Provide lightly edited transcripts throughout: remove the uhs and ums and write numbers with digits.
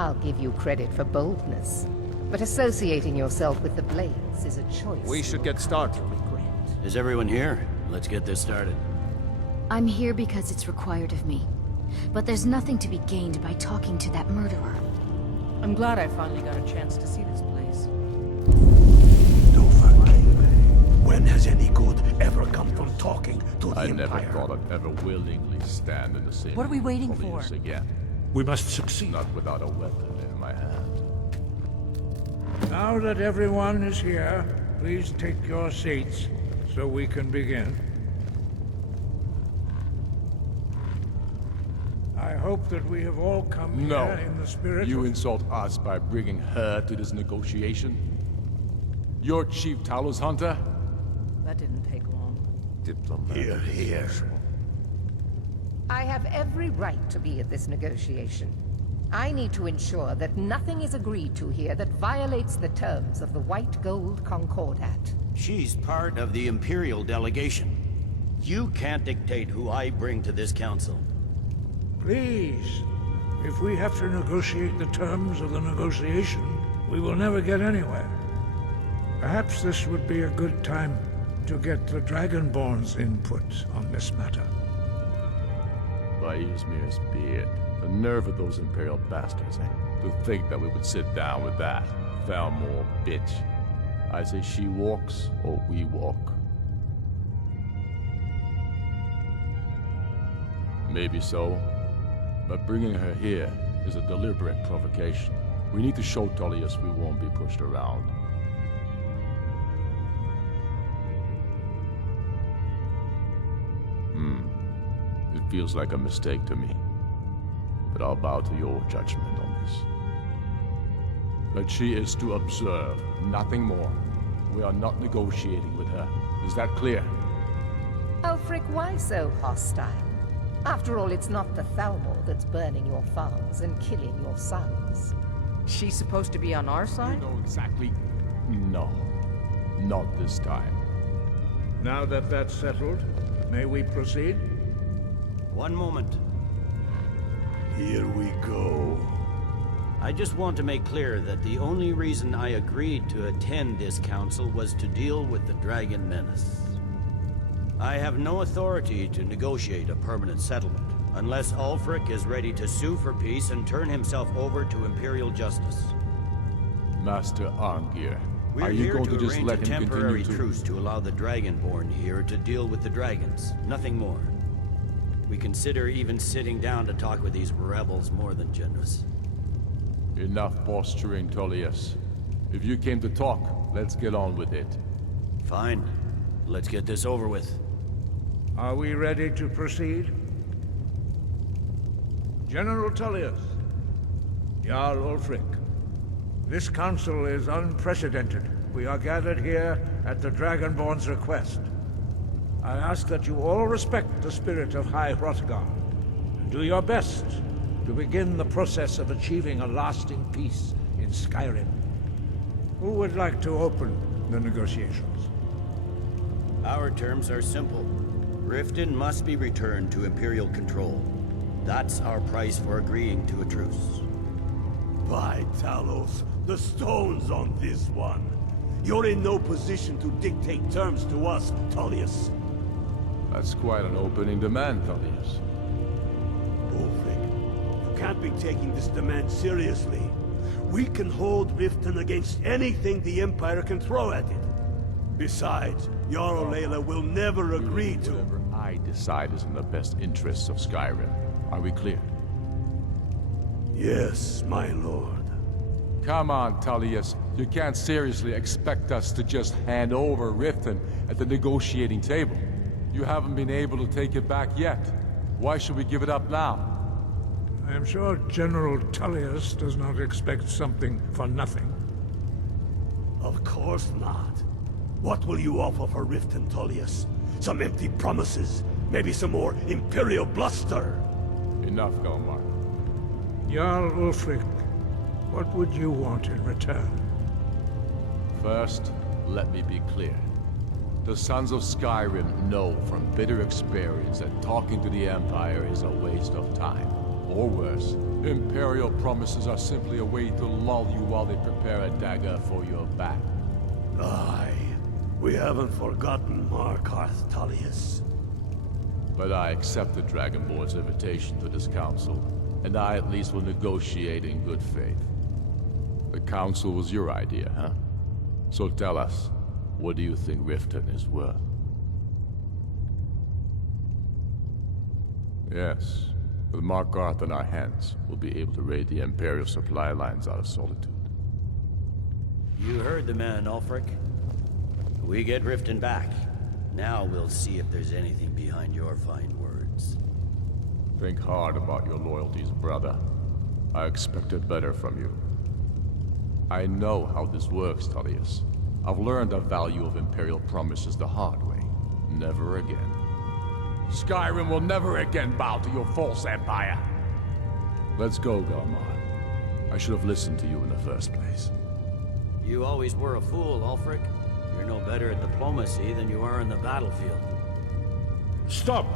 I'll give you credit for boldness, but associating yourself with the Blades is a choice. We should get started. Is everyone here? Let's get this started. I'm here because it's required of me. But there's nothing to be gained by talking to that murderer. I'm glad I finally got a chance to see this place. When has any good ever come from talking to the I Empire? never thought I'd ever willingly stand in the same What are we waiting room for? as again. We must succeed. Not without a weapon in my hand. Now that everyone is here, please take your seats so we can begin. I hope that we have all come here in the spirit You of... insult us by bringing her to this negotiation? You're Chief Talos Hunter? That didn't take long. Here. I have every right to be at this negotiation. I need to ensure that nothing is agreed to here that violates the terms of the White Gold Concordat. She's part of the Imperial delegation. You can't dictate who I bring to this council. Please, if we have to negotiate the terms of the negotiation, we will never get anywhere. Perhaps this would be a good time to get the Dragonborn's input on this matter. By Ysmir's beard. The nerve of those Imperial bastards, eh? To think that we would sit down with that Thalmor bitch. I say she walks, or we walk. Maybe so, but bringing her here is a deliberate provocation. We need to show Tullius we won't be pushed around. It feels like a mistake to me. But I'll bow to your judgment on this. But she is to observe, nothing more. We are not negotiating with her. Is that clear? Ulfric, why so hostile? After all, it's not the Thalmor that's burning your farms and killing your sons. She's supposed to be on our You side? know exactly. No. Not this time. Now that that's settled, may we proceed? One moment. Here we go. I just want to make clear that the only reason I agreed to attend this council was to deal with the Dragon Menace. I have no authority to negotiate a permanent settlement, unless Ulfric is ready to sue for peace and turn himself over to Imperial justice. Master Arngir, We're are you here going to to just arrange let a him temporary continue to... truce to allow the Dragonborn here to deal with the dragons, nothing more. We consider even sitting down to talk with these rebels more than generous. Enough posturing, Tullius. If you came to talk, let's get on with it. Fine. Let's get this over with. Are we ready to proceed? General Tullius, Jarl Ulfric, this council is unprecedented. We are gathered here at the Dragonborn's request. I ask that you all respect the spirit of High Hrothgar, and do your best to begin the process of achieving a lasting peace in Skyrim. Who would like to open the negotiations? Our terms are simple. Riften must be returned to Imperial control. That's our price for agreeing to a truce. By Talos, the stone's on this one. You're in no position to dictate terms to us, Tullius. That's quite an opening demand, Tullius. Ulfric, you can't be taking this demand seriously. We can hold Riften against anything the Empire can throw at it. Besides, Jarl Layla will never agree to... Whatever I decide is in the best interests of Skyrim. Are we clear? Yes, my lord. Come on, Tullius. You can't seriously expect us to just hand over Riften at the negotiating table. You haven't been able to take it back yet. Why should we give it up now? I am sure General Tullius does not expect something for nothing. Of course not. What will you offer for Riften, Tullius? Some empty promises? Maybe some more Imperial bluster? Enough, Galmar. Jarl Ulfric, what would you want in return? First, let me be clear. The Sons of Skyrim know from bitter experience that talking to the Empire is a waste of time. Or worse, Imperial promises are simply a way to lull you while they prepare a dagger for your back. Aye. We haven't forgotten Markarth, Tullius. But I accept the Dragonborn's invitation to this council, and I at least will negotiate in good faith. The council was your idea, huh? So tell us, what do you think Riften is worth? Yes, with Markarth in our hands, we'll be able to raid the Imperial supply lines out of Solitude. You heard the man, Ulfric. We get Riften back. Now we'll see if there's anything behind your fine words. Think hard about your loyalties, brother. I expected better from you. I know how this works, Tullius. I've learned the value of Imperial promises the hard way. Never again. Skyrim will never again bow to your false empire. Let's go, Galmar. I should have listened to you in the first place. You always were a fool, Ulfric. You're no better at diplomacy than you are in the battlefield. Stop!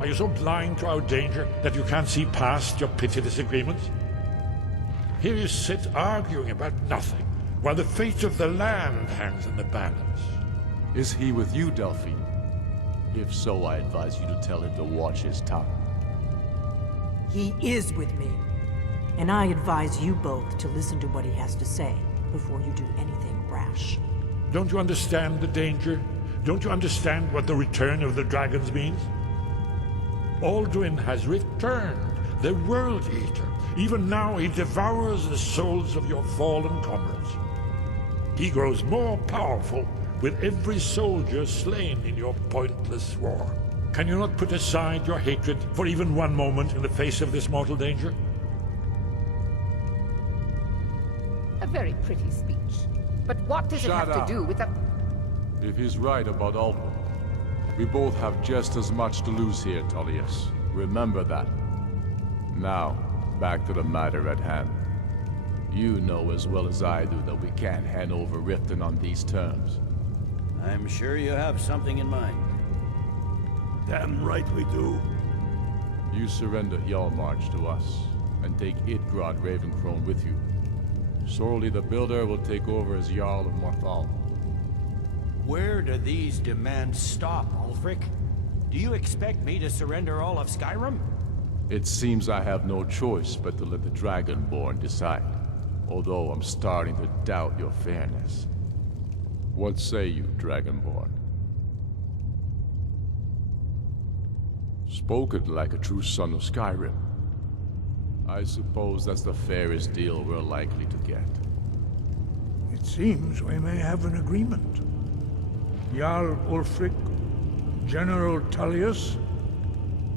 Are you so blind to our danger that you can't see past your petty disagreements? Here you sit arguing about nothing, while the fate of the land hangs in the balance. Is he with you, Delphine? If so, I advise you to tell him to watch his tongue. He is with me. And I advise you both to listen to what he has to say before you do anything rash. Don't you understand the danger? Don't you understand what the return of the dragons means? Alduin has returned, the World Eater. Even now he devours the souls of your fallen comrades. He grows more powerful with every soldier slain in your pointless war. Can you not put aside your hatred for even one moment in the face of this mortal danger? A very pretty speech. But what does it Shut have up. to do with the... If he's right about Alduin, we both have just as much to lose here, Tullius. Remember that. Now, back to the matter at hand. You know as well as I do that we can't hand over Riften on these terms. I'm sure you have something in mind. Damn right we do. You surrender Hjalmarch to us, and take Idgrod Ravencrone with you. Sorli the Builder will take over as Jarl of Morthal. Where do these demands stop, Ulfric? Do you expect me to surrender all of Skyrim? It seems I have no choice but to let the Dragonborn decide, although I'm starting to doubt your fairness. What say you, Dragonborn? Spoken like a true son of Skyrim. I suppose that's the fairest deal we're likely to get. It seems we may have an agreement. Jarl Ulfric, General Tullius,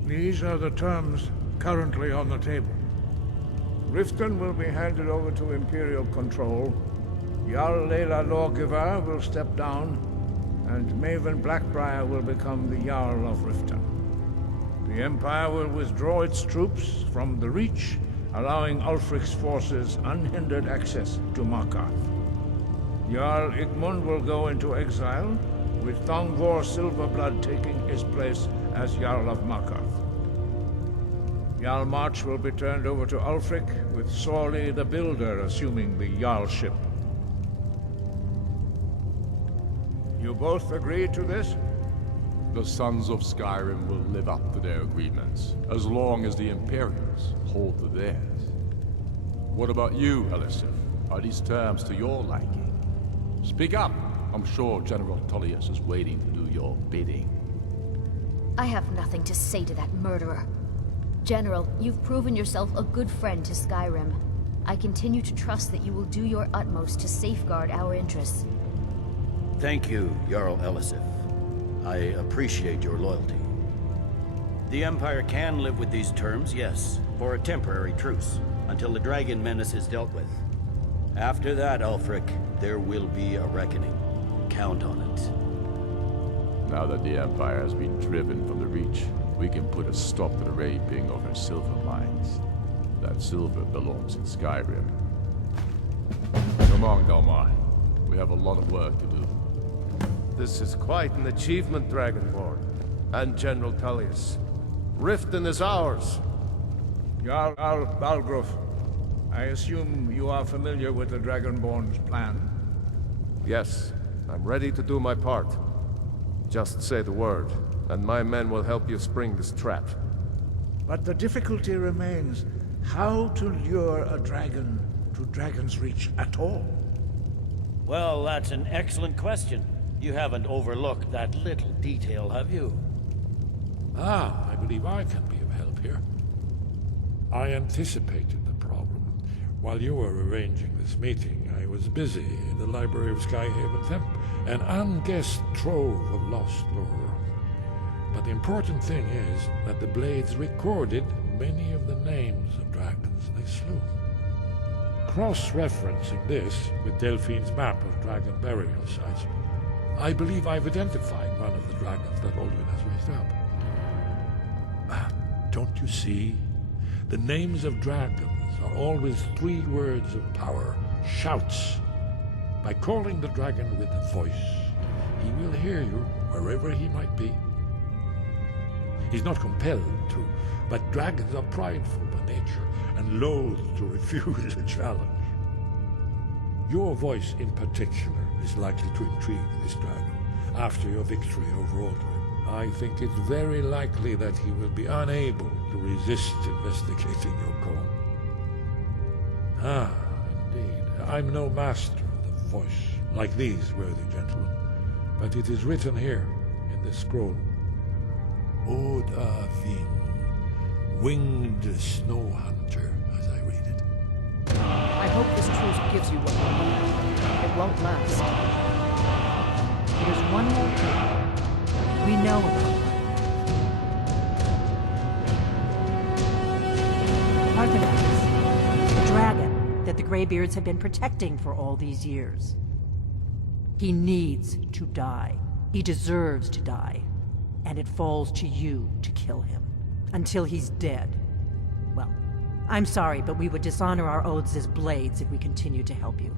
these are the terms currently on the table. Riften will be handed over to Imperial control. Jarl Layla Lawgiver will step down, and Maven Blackbriar will become the Jarl of Riften. The Empire will withdraw its troops from the Reach, allowing Ulfric's forces unhindered access to Markarth. Jarl Igmund will go into exile, with Thongvor Silverblood taking his place as Jarl of Markarth. Hjalmarch will be turned over to Ulfric, with Sorli the Builder assuming the Jarlship. You both agree to this? The Sons of Skyrim will live up to their agreements, as long as the Imperials hold to theirs. What about you, Elisif? Are these terms to your liking? Speak up! I'm sure General Tullius is waiting to do your bidding. I have nothing to say to that murderer. General, you've proven yourself a good friend to Skyrim. I continue to trust that you will do your utmost to safeguard our interests. Thank you, Jarl Elisif. I appreciate your loyalty. The Empire can live with these terms, yes, for a temporary truce, until the Dragon Menace is dealt with. After that, Ulfric, there will be a reckoning. Count on it. Now that the Empire has been driven from the Reach, we can put a stop to the raping of her silver mines. That silver belongs in Skyrim. Come on, Galmar. We have a lot of work to do. This is quite an achievement, Dragonborn, and General Tullius. Riften is ours. Jarl Balgruf, I assume you are familiar with the Dragonborn's plan? Yes, I'm ready to do my part. Just say the word, and my men will help you spring this trap. But the difficulty remains how to lure a dragon to Dragon's Reach at all. Well, that's an excellent question. You haven't overlooked that little detail, have you? I believe I can be of help here. I anticipated the problem. While you were arranging this meeting, I was busy in the library of Skyhaven Temple, an unguessed trove of lost lore. But the important thing is that the Blades recorded many of the names of dragons they slew. Cross-referencing this with Delphine's map of dragon burial sites, I believe I've identified one of the dragons that Alduin has raised up. Don't you see? The names of dragons are always 3 words of power, shouts. By calling the dragon with a voice, he will hear you wherever he might be. He's not compelled to, but dragons are prideful by nature and loath to refuse a challenge. Your voice in particular is likely to intrigue this dragon after your victory over Alduin. I think it's very likely that he will be unable to resist investigating your call. Indeed. I'm no master of the voice, like these worthy gentlemen, but it is written here in this scroll. Oda Ving, winged snow hunter, as I read it. I hope this truce gives you what you want. It won't last. There's one more thing we know about it. Artemis, the dragon that the Greybeards have been protecting for all these years. He needs to die. He deserves to die. And it falls to you to kill him. Until he's dead. Well, I'm sorry, but we would dishonor our oaths as Blades if we continue to help you.